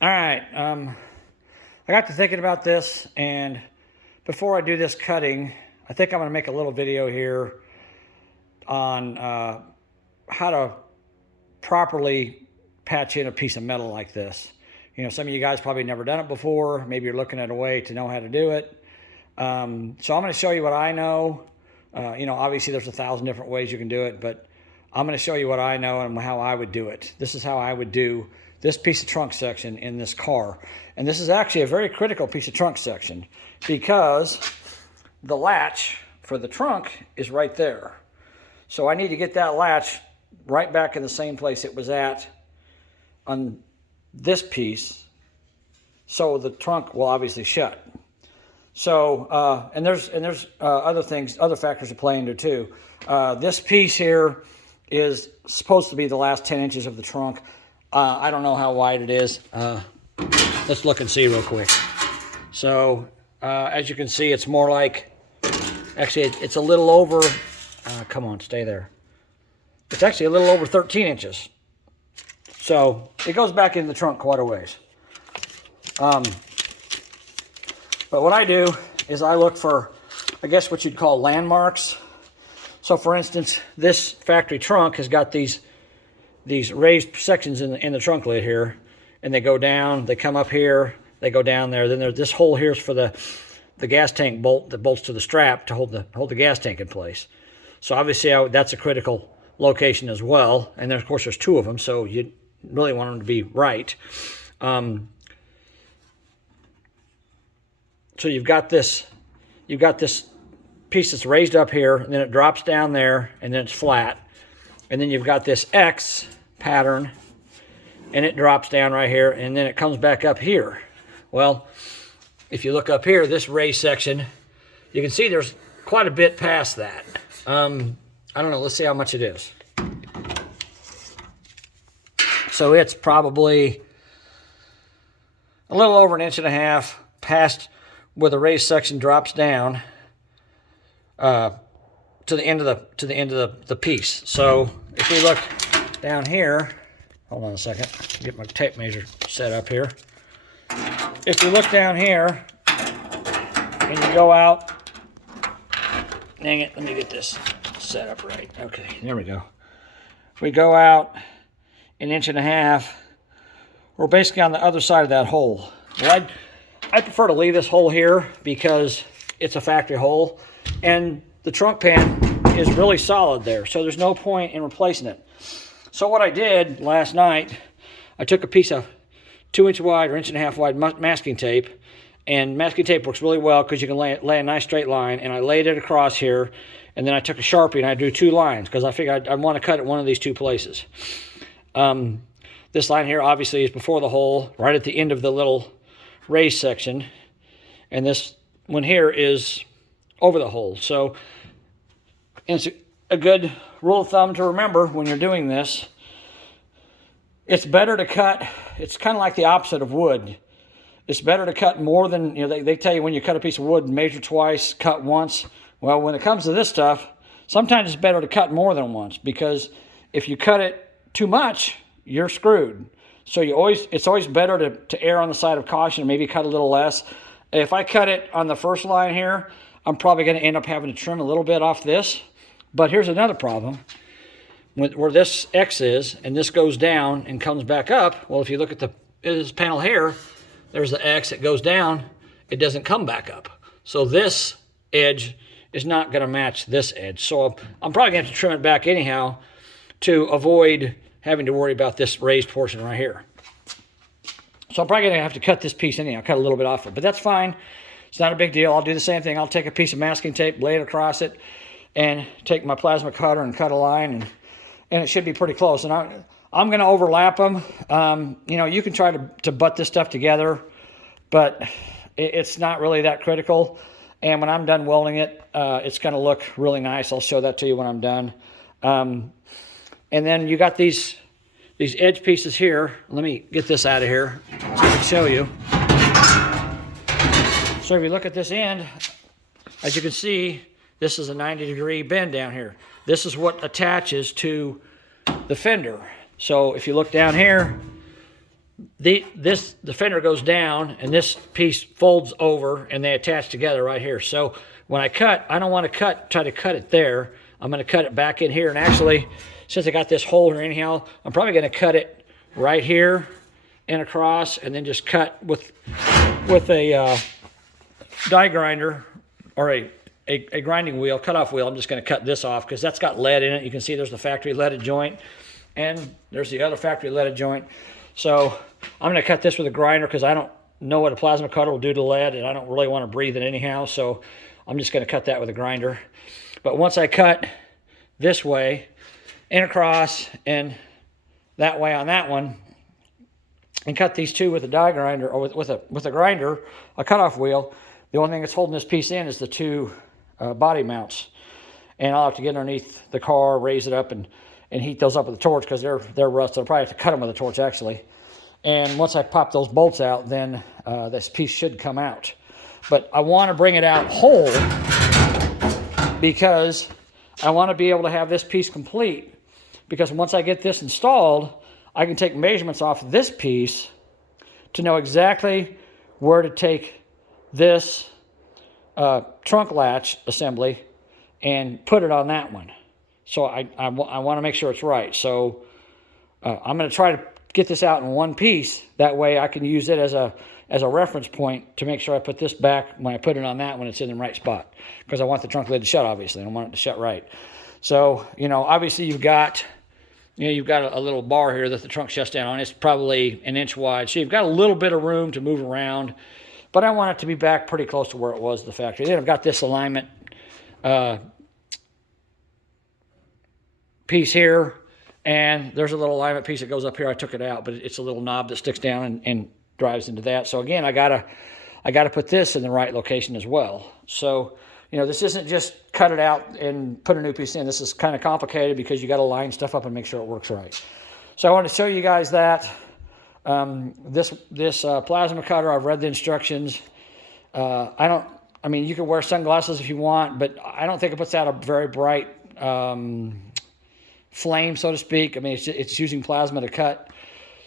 All right, I got to thinking about this, and before I do this cutting, I think I'm going to make a little video here on how to properly patch in a piece of metal like this. You know, some of you guys probably never done it before. Maybe you're looking at a way to know how to do it. So I'm going to show you what I know. You know, obviously there's 1,000 different ways you can do it, but I'm going to show you what I know and how I would do it. This is how I would do this piece of trunk section in this car. And this is actually a very critical piece of trunk section because the latch for the trunk is right there. So I need to get that latch right back in the same place it was at on this piece, so the trunk will obviously shut. So, and there's other things, other factors to play into too. This piece here is supposed to be the last 10 inches of the trunk. I don't know how wide it is. Let's look and see real quick. So, as you can see, it's more like, actually, it's a little over, come on, stay there. It's actually a little over 13 inches. So, it goes back in the trunk quite a ways. But what I do is I look for, I guess what you'd call landmarks. So for instance, this factory trunk has got these raised sections in the trunk lid here, and they go down, they come up here, they go down there. Then there's this hole here is for the gas tank bolt that bolts to the strap to hold the gas tank in place. So obviously that's a critical location as well. And then of course there's two of them, so you really want them to be right. So you've got this piece that's raised up here, and then it drops down there, and then it's flat. And then you've got this X pattern, and it drops down right here, and then it comes back up here. Well, if you look up here, this raised section, you can see there's quite a bit past that. I don't know, let's see how much it is. So it's probably a little over 1.5 inches past where the raised section drops down to the end of the piece. So if we look down here, hold on a second, get my tape measure set up here. If you look down here and you go out, dang it, let me get this set up right. Okay, there we go. If we go out 1.5 inches, we're basically on the other side of that hole. Well, I prefer to leave this hole here because it's a factory hole, and the trunk pan is really solid there, so there's no point in replacing it. So what I did last night, I took a piece of 2-inch wide or 1.5 inch wide masking tape, and masking tape works really well because you can lay a nice straight line, and I laid it across here, and then I took a Sharpie and I drew 2 lines because I figured I want to cut it one of these 2 places. This line here obviously is before the hole, right at the end of the little raised section, and this one here is over the hole. So it's a good rule of thumb to remember when you're doing this. It's better to cut, it's kind of like the opposite of wood. It's better to cut more than, you know, they tell you when you cut a piece of wood, measure twice, cut once. Well, when it comes to this stuff, sometimes it's better to cut more than once, because if you cut it too much, you're screwed. So it's always better to err on the side of caution and maybe cut a little less. If I cut it on the first line here, I'm probably going to end up having to trim a little bit off this. But here's another problem. Where this X is, and this goes down and comes back up, well, if you look at this panel here, there's the X, it goes down, it doesn't come back up. So this edge is not going to match this edge. So I'm probably going to have to trim it back anyhow to avoid having to worry about this raised portion right here. So I'm probably going to have to cut this piece anyhow, cut a little bit off it, but that's fine. It's not a big deal. I'll do the same thing. I'll take a piece of masking tape, lay it across it, and take my plasma cutter and cut a line, and it should be pretty close. And I'm going to overlap them. You know, you can try to butt this stuff together, but it's not really that critical. And when I'm done welding it, it's going to look really nice. I'll show that to you when I'm done. And then you got these edge pieces here. Let me get this out of here so I can show you. So if you look at this end, as you can see, this is a 90-degree bend down here. This is what attaches to the fender. So if you look down here, the fender goes down, and this piece folds over, and they attach together right here. So when I cut, I don't want to try to cut it there. I'm going to cut it back in here, and actually, since I got this hole here anyhow, I'm probably going to cut it right here and across, and then just cut with a die grinder or a grinding wheel, cut-off wheel. I'm just going to cut this off because that's got lead in it. You can see there's the factory leaded joint, and there's the other factory leaded joint. So I'm going to cut this with a grinder because I don't know what a plasma cutter will do to lead, and I don't really want to breathe it anyhow. So I'm just going to cut that with a grinder. But once I cut this way and across and that way on that one, and cut these two with a die grinder or with a grinder, a cutoff wheel, the only thing that's holding this piece in is the two body mounts. And I'll have to get underneath the car, raise it up, and heat those up with a torch because they're rusted. I'll probably have to cut them with a torch actually. And once I pop those bolts out, then this piece should come out. But I want to bring it out whole because I want to be able to have this piece complete. Because once I get this installed, I can take measurements off this piece to know exactly where to take this trunk latch assembly and put it on that one. So I want to make sure it's right. So I'm going to try to get this out in one piece. That way I can use it as a reference point to make sure I put this back when I put it on that when it's in the right spot. Because I want the trunk lid to shut, obviously. I don't want it to shut right. So, obviously you've got a little bar here that the trunk shuts down on. It's probably an inch wide. So you've got a little bit of room to move around. But I want it to be back pretty close to where it was at the factory. Then I've got this alignment piece here. And there's a little alignment piece that goes up here. I took it out, but it's a little knob that sticks down and drives into that. So again, I gotta put this in the right location as well. So, this isn't just cut it out and put a new piece in. This is kind of complicated because you got to line stuff up and make sure it works right. So I want to show you guys that. This plasma cutter, I've read the instructions. You can wear sunglasses if you want, but I don't think it puts out a very bright flame, so to speak. It's using plasma to cut.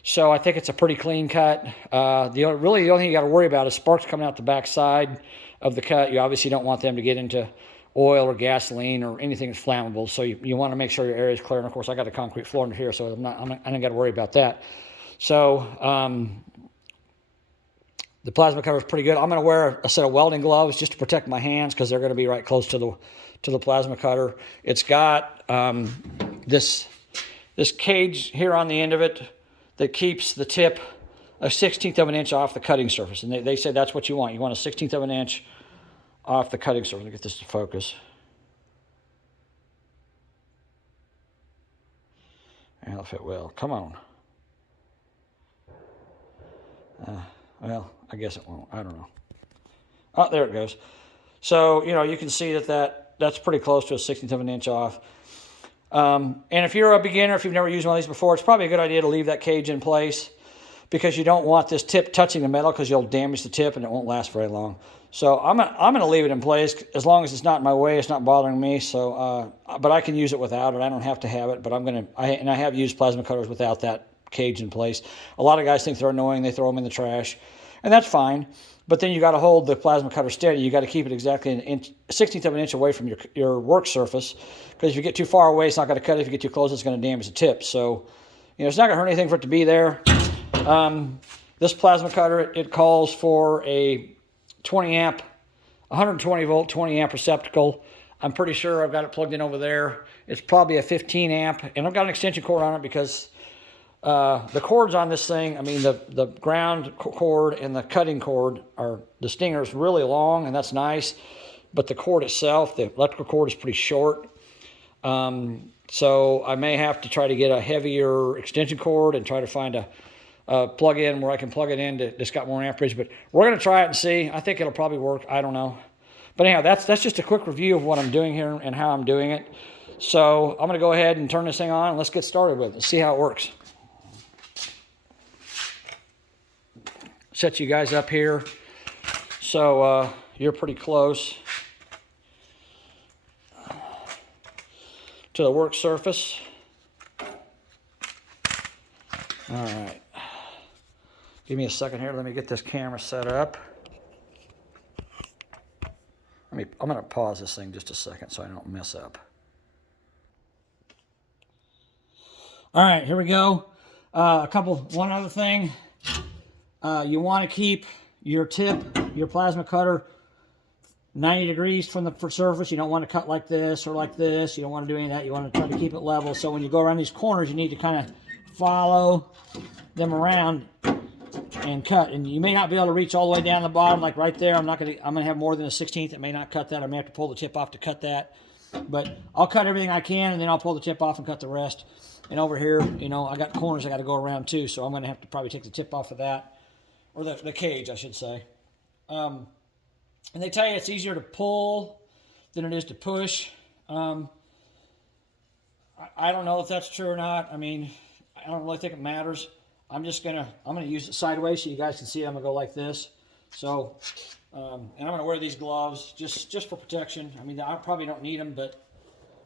So I think it's a pretty clean cut. The only thing you got to worry about is sparks coming out the back side of the cut. You obviously don't want them to get into oil or gasoline or anything that's flammable. So you want to make sure your area is clear. And of course, I got a concrete floor in here, so I don't got to worry about that. So the plasma cover is pretty good. I'm going to wear a set of welding gloves just to protect my hands because they're going to be right close to the plasma cutter. It's got this cage here on the end of it that keeps the tip a 1/16 of an inch off the cutting surface. And they said that's what you want. You want a 1/16 of an inch off the cutting surface. Let me get this to focus. That'll fit well. Come on. Well, I guess it won't. I don't know. Oh, there it goes. So, you can see that's pretty close to a 1/16 of an inch off. And if you're a beginner, if you've never used one of these before, it's probably a good idea to leave that cage in place because you don't want this tip touching the metal because you'll damage the tip and it won't last very long. So I'm gonna leave it in place as long as it's not in my way, it's not bothering me. So, but I can use it without it. I don't have to have it, but I have used plasma cutters without that cage in place. A lot of guys think they're annoying. They throw them in the trash, and that's fine. But then you got to hold the plasma cutter steady. You got to keep it exactly an inch, 1/16 of an inch away from your work surface, because if you get too far away, it's not going to cut it. If you get too close, it's going to damage the tip. So, it's not going to hurt anything for it to be there. This plasma cutter, it calls for a 20 amp, 120 volt, 20 amp receptacle. I'm pretty sure I've got it plugged in over there. It's probably a 15 amp, and I've got an extension cord on it because the cords on this thing, the ground cord and the cutting cord the stinger is really long, and that's nice. But the cord itself, the electrical cord, is pretty short. So I may have to try to get a heavier extension cord and try to find a plug-in where I can plug it in that's got more amperage. But we're going to try it and see. I think it'll probably work. I don't know. But anyhow, that's just a quick review of what I'm doing here and how I'm doing it. So I'm going to go ahead and turn this thing on and let's get started with it. Let's see how it works. Set you guys up here so you're pretty close to the work surface. All right. Give me a second here. Let me get this camera set up. I'm going to pause this thing just a second so I don't mess up. All right, here we go. One other thing. You want to keep your tip, your plasma cutter, 90 degrees from the surface. You don't want to cut like this or like this. You don't want to do any of that. You want to try to keep it level. So when you go around these corners, you need to kind of follow them around and cut. And you may not be able to reach all the way down the bottom, like right there. I'm gonna have more than a 1/16. It may not cut that. I may have to pull the tip off to cut that. But I'll cut everything I can, and then I'll pull the tip off and cut the rest. And over here, you know, I got corners I got to go around too, so I'm gonna have to probably take the tip off of that, or the cage, I should say. And they tell you it's easier to pull than it is to push. I don't know if that's true or not. I mean, I don't really think it matters. I'm gonna use it sideways so you guys can see. I'm gonna go like this. So, and I'm gonna wear these gloves just for protection. I mean, I probably don't need them, but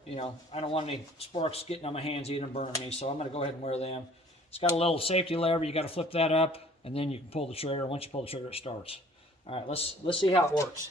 you know, I don't want any sparks getting on my hands either and burning me. So I'm gonna go ahead and wear them. It's got a little safety lever. You got to flip that up, and then you can pull the trigger. Once you pull the trigger, it starts. All right, let's see how it works.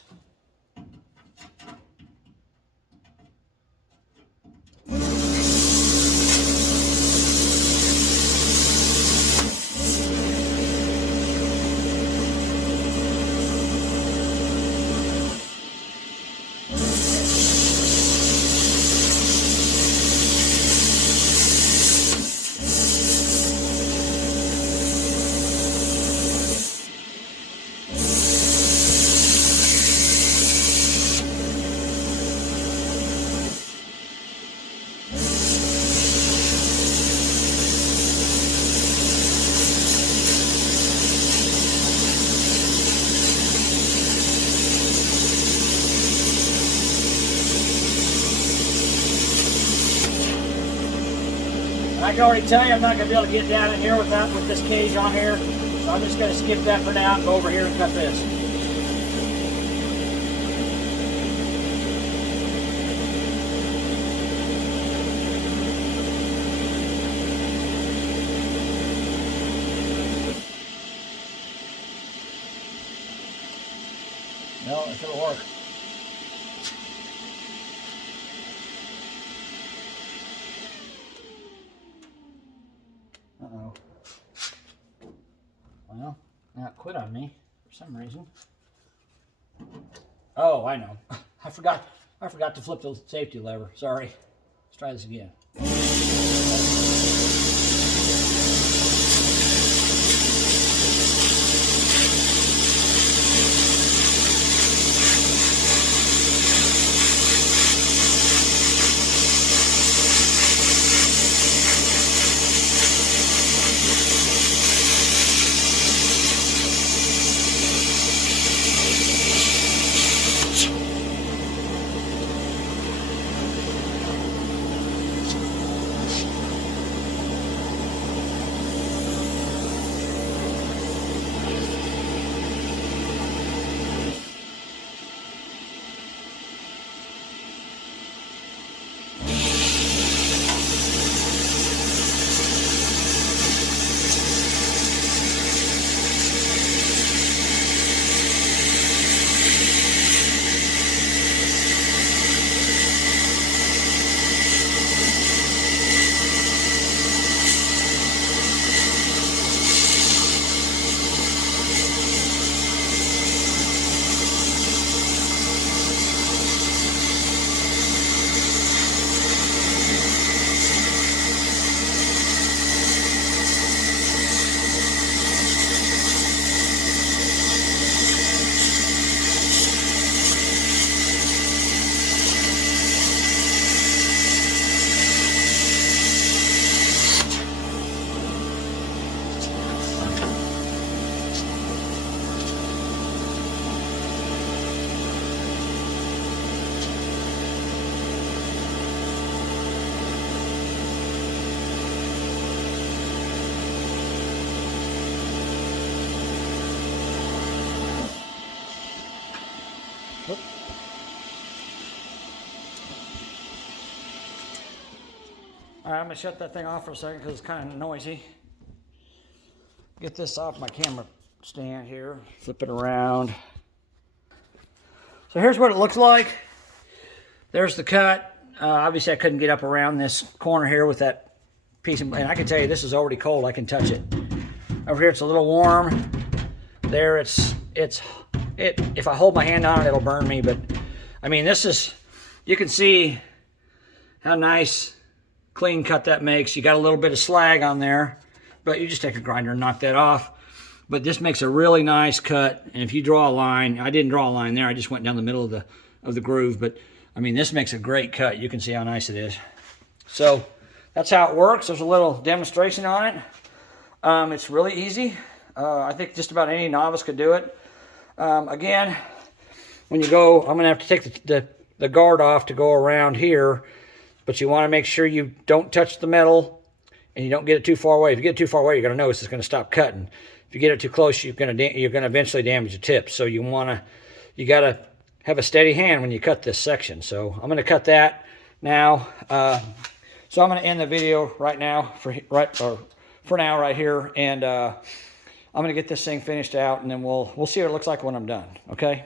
I can already tell you I'm not going to be able to get down in here with this cage on here, so I'm just going to skip that for now and go over here and cut this. No, if it'll work. Uh-oh. Well, now it quit on me for some reason. Oh, I know. I forgot to flip the safety lever. Sorry. Let's try this again. Whoop. All right, I'm gonna shut that thing off for a second because it's kind of noisy. get this off my camera stand here, flip it around. So here's what it looks like. There's the cut. Obviously I couldn't get up around this corner here with that piece of, and I can tell you this is already cold. I can touch it. Over here it's a little warm. There it's if I hold my hand on it, it'll burn me, but I mean, this is, you can see how nice, clean cut that makes. You got a little bit of slag on there, but you just take a grinder and knock that off. But this makes a really nice cut, and if you draw a line, I didn't draw a line there, I just went down the middle of the groove, but I mean, this makes a great cut. You can see how nice it is. So that's how it works. There's a little demonstration on it. It's really easy. I think just about any novice could do it. Again, when you go, I'm gonna have to take the guard off to go around here, but you wanna make sure you don't touch the metal and you don't get it too far away. If you get it too far away, you're gonna notice it's gonna stop cutting. If you get it too close, you're gonna eventually damage the tips. So you gotta have a steady hand when you cut this section. So I'm gonna cut that now. So I'm gonna end the video right now for now right here, and I'm gonna get this thing finished out, and then we'll see what it looks like when I'm done. Okay.